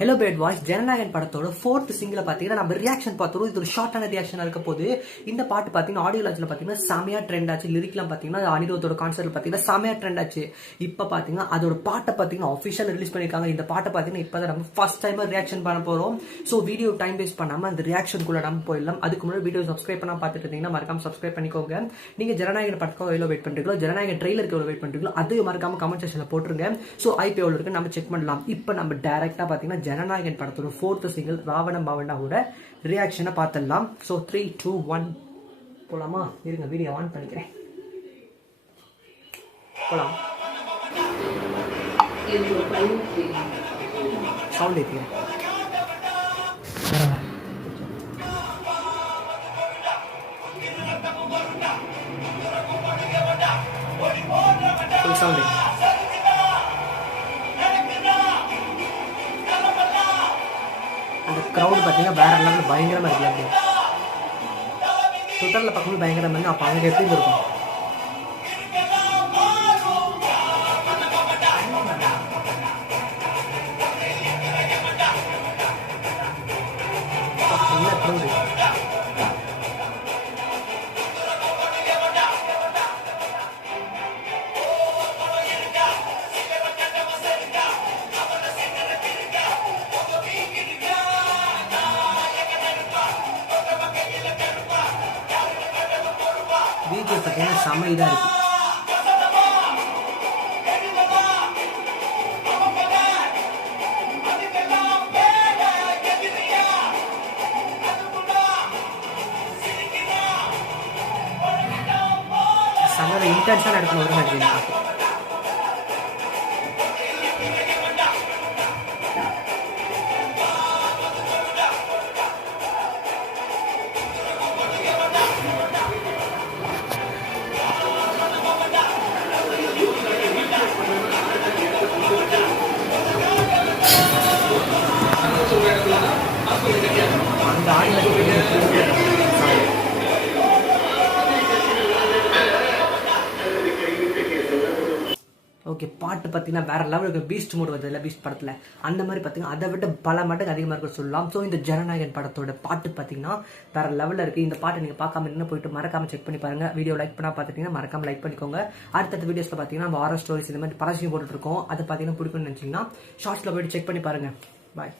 Hello bad voice Jananayagan படத்தோட 4th single பாத்தீங்கன்னா நம்ம ரியாக்ஷன் பார்த்தோம். இது ஒரு ஷார்ட்டான ரியாக்ஷனா இருக்க போது. இந்த பாட்டு பாத்தீங்கன்னா ஆடியோ லான்ச்ல பாத்தீங்கன்னா செமையா ட்ரெண்ட் ஆச்சு. லிரிக்லாம் பாத்தீங்கன்னா அனிருத்தோட கான்சர்ட்ல பாத்தீங்கன்னா செமையா ட்ரெண்ட் ஆச்சு. இப்ப பாத்தீங்கன்னா அதோட பாட்டை பாத்தீங்கன்னா ஆஃபிஷியல் ரிலீஸ் பண்ணிருக்காங்க. இந்த பாட்டை பாத்தீங்கன்னா இப்பதான் நம்ம ஃபர்ஸ்ட் டைம் ரியாக்ஷன் பண்ண போறோம். சோ வீடியோ டைம் வேஸ்ட் பண்ணாம அந்த ரியாக்ஷனுக்குள்ள நம்ம போயிடலாம். அதுக்கு முன்னாடி வீடியோ சப்ஸ்கிரைப் பண்ணா பாத்துட்டு இருந்தீங்கன்னா மறக்காம சப்ஸ்கிரைப் பண்ணிக்கோங்க. நீங்க ஜனநாயகன் படத்துக்கு எவ்வளவு வெயிட் பண்றீங்களோ, ஜனநாயகன் ட்ரெய்லருக்கு எவ்வளவு வெயிட் பண்றீங்களோ அதையும் மறக்காம கமெண்ட் செக்ஷன்ல போட்டுருங்க. சோ ஐபி எவ்வளவு இருக்கு நம்ம செக் பண்ணலாம். இப்ப நம்ம டைரக்டா பாத்தீங்கன்னா ஜனநாயகன் படத்தோட 4th சிங்கிள் ராவணம் பவனாவோட ரியாக்ஷனை பார்த்துடலாம். ஸோ 3, 2, 1 போலாமா? இருங்க வீடியோ ஆன் பண்ணிக்கிறேன். போலாம். சவுண்ட் ஏற்றிக்கிறேன். Full sound. அந்த க்ரௌட் பார்த்தீங்கன்னா வேற லெவலில் பயங்கரமாக இருக்கு. அப்படி ட்விட்டரில் பார்க்கும்போது பயங்கரமாக இருந்து அப்போ அங்கே எப்படி இருக்கும். என்ன க்ரௌடு. வீடியோ பார்த்தீங்கன்னா செம்ம இதாக இருக்கு. செம்ம இன்டென்ஸான இடத்துல ஒரு மாதிரி பார்த்து அந்த ஓகே பாட்டு பார்த்தீங்கன்னா வேற லெவலுக்கு பீஸ்ட் மூட் வருது இல்லை பீஸ்ட் படத்தில் அந்த மாதிரி பார்த்தீங்கன்னா அதை விட பல மடங்கு அதிகமாக இருக்க சொல்லலாம். ஸோ இந்த ஜனநாயகன் படத்தோட பாட்டு பார்த்தீங்கன்னா வேற லெவலில் இருக்குது. இந்த பாட்டை நீங்கள் பார்க்காம இன்னும் போயிட்டு மறக்காம செக் பண்ணி பாருங்க. வீடியோ லைக் பண்ணா பார்த்துட்டீங்கன்னா மறக்காம லைக் பண்ணிக்கோங்க. அடுத்தடுத்த வீடியோஸில் பார்த்தீங்கன்னா நம்ம ஹாரர் ஸ்டோரிஸ் இந்த மாதிரி பரவசியம் போட்டுட்டு இருக்கோம். அதை பார்த்தீங்கன்னா பிடிக்கும்னு நினச்சிங்கன்னா ஷார்ட்ஸில் போயிட்டு செக் பண்ணி பாருங்க. பாய்.